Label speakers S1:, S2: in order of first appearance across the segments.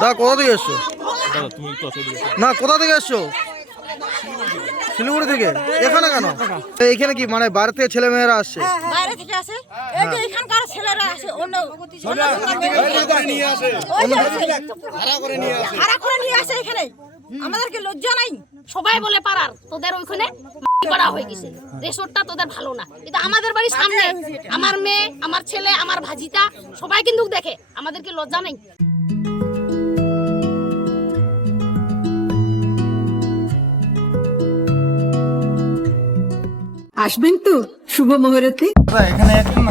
S1: দা কোথা থেকে এসছো? না কোথা থেকে এসছো? শিলিগুড়ি থেকে? এখানে কেন? এখানে কি মানে বাইরে থেকে ছেলে মেয়েরা আসছে
S2: বাইরে থেকে আসে। এই যে এখানকার ছেলেরা আসে অন্য
S3: অন্য ভাড়া করে নিয়ে আসে।
S2: ভাড়া করে নিয়ে আসে এখানে। আমাদের কি লজ্জা নাই।
S4: সবাই বলে পারার তোদের ওইখানে করা হয়ে গেছে। তোদের ভালো না। কিন্তু আমাদের বাড়ির সামনে আমার মেয়ে আমার ছেলে আমার ভাজিটা সবাই কিন্তু দেখে। আমাদের কি লজ্জা নেই?
S5: আসবেন তো শুভ মুহূর্তে। এখানে এখন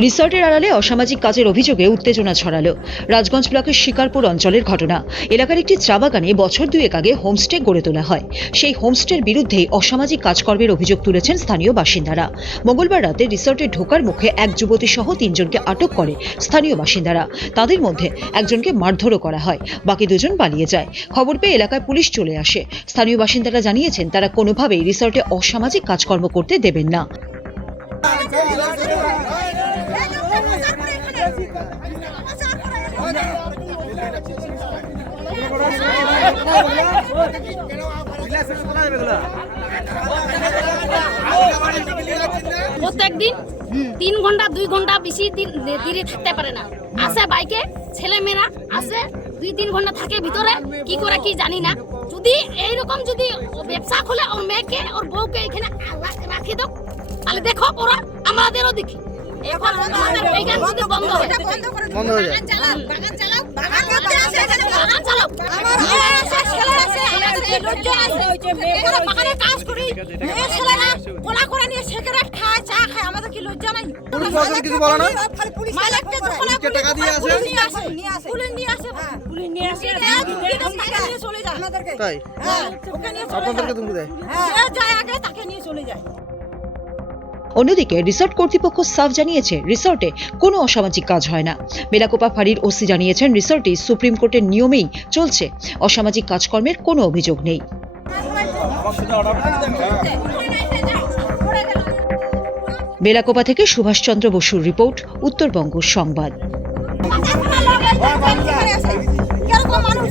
S6: রিসর্টের আড়ালে অসামাজিক কাজের অভিযোগে উত্তেজনা ছড়ালো। রাজগঞ্জ ব্লকের শিকারপুর অঞ্চলের ঘটনা। এলাকার একটি চা বাগানে বছর দুয়েক আগে হোমস্টে গড়ে তোলা হয়। সেই হোমস্টের বিরুদ্ধেই অসামাজিক কাজকর্মের অভিযোগ তুলেছেন স্থানীয় বাসিন্দারা। মঙ্গলবার রাতে রিসর্টে ঢোকার মুখে এক যুবতী সহ তিনজনকে আটক করে স্থানীয় বাসিন্দারা। তাদের মধ্যে একজনকে মারধরও করা হয়। বাকি দুজন পালিয়ে যায়। খবর পেয়ে এলাকায় পুলিশ চলে আসে। স্থানীয় বাসিন্দারা জানিয়েছেন, তারা কোনোভাবেই রিসর্টে অসামাজিক কাজকর্ম করতে দেবেন না।
S4: প্রত্যেক দিন তিন ঘণ্টা দুই ঘণ্টা বেশি দিন দেরি থাকতে পারে না। আসে বাইকে ছেলে মেয়েরা আসে দুই তিন ঘণ্টা থাকে ভিতরে কি করে কি জানি না। যদি এইরকম যদি ব্যবসা খোলে ওর মেয়েকে ওর বউকে এখানে রাখি দাও তাহলে দেখো ওরা আমাদেরও দেখি। এখন আমাদের এইখান যদি বন্ধ হয় বন্ধ করে বাগান চালাও বাগান চালাও বাগান করতে আসে এখানে বাগান চালাও। বাগানে কাজ করি। মেয়ে ছেলেরা কোলা করে নিয়ে সিগারেট খায় চা খায়। আমাদের কি লজ্জা নাই? কিছু বলে না? মালিককে যখন টাকা দিয়ে আসে? নিয়ে আসে। নিয়ে আসে। পুলিশ নিয়ে আসে। টাকা নিয়ে চলে যায় আমাদেরকে। তাই?
S3: হ্যাঁ ওকে নিয়ে চলে আপনাদেরকে তুমি দেয়।
S4: যে যায় আগে তাকে নিয়ে চলে যায়।
S6: অন্যদিকে রিসর্ট কর্তৃপক্ষ সাফ জানিয়েছে, রিসর্টে কোনো অসামাজিক কাজ হয় না। বেলাকোপা ফাঁড়ির ওসি জানিয়েছেন, রিসর্টটি সুপ্রিম কোর্টের নিয়মেই চলছে। অসামাজিক কাজকর্মের কোনো অভিযোগ নেই। বেলাকোপা থেকে সুভাষচন্দ্র বসুর রিপোর্ট, উত্তরবঙ্গ সংবাদ। মানুষ?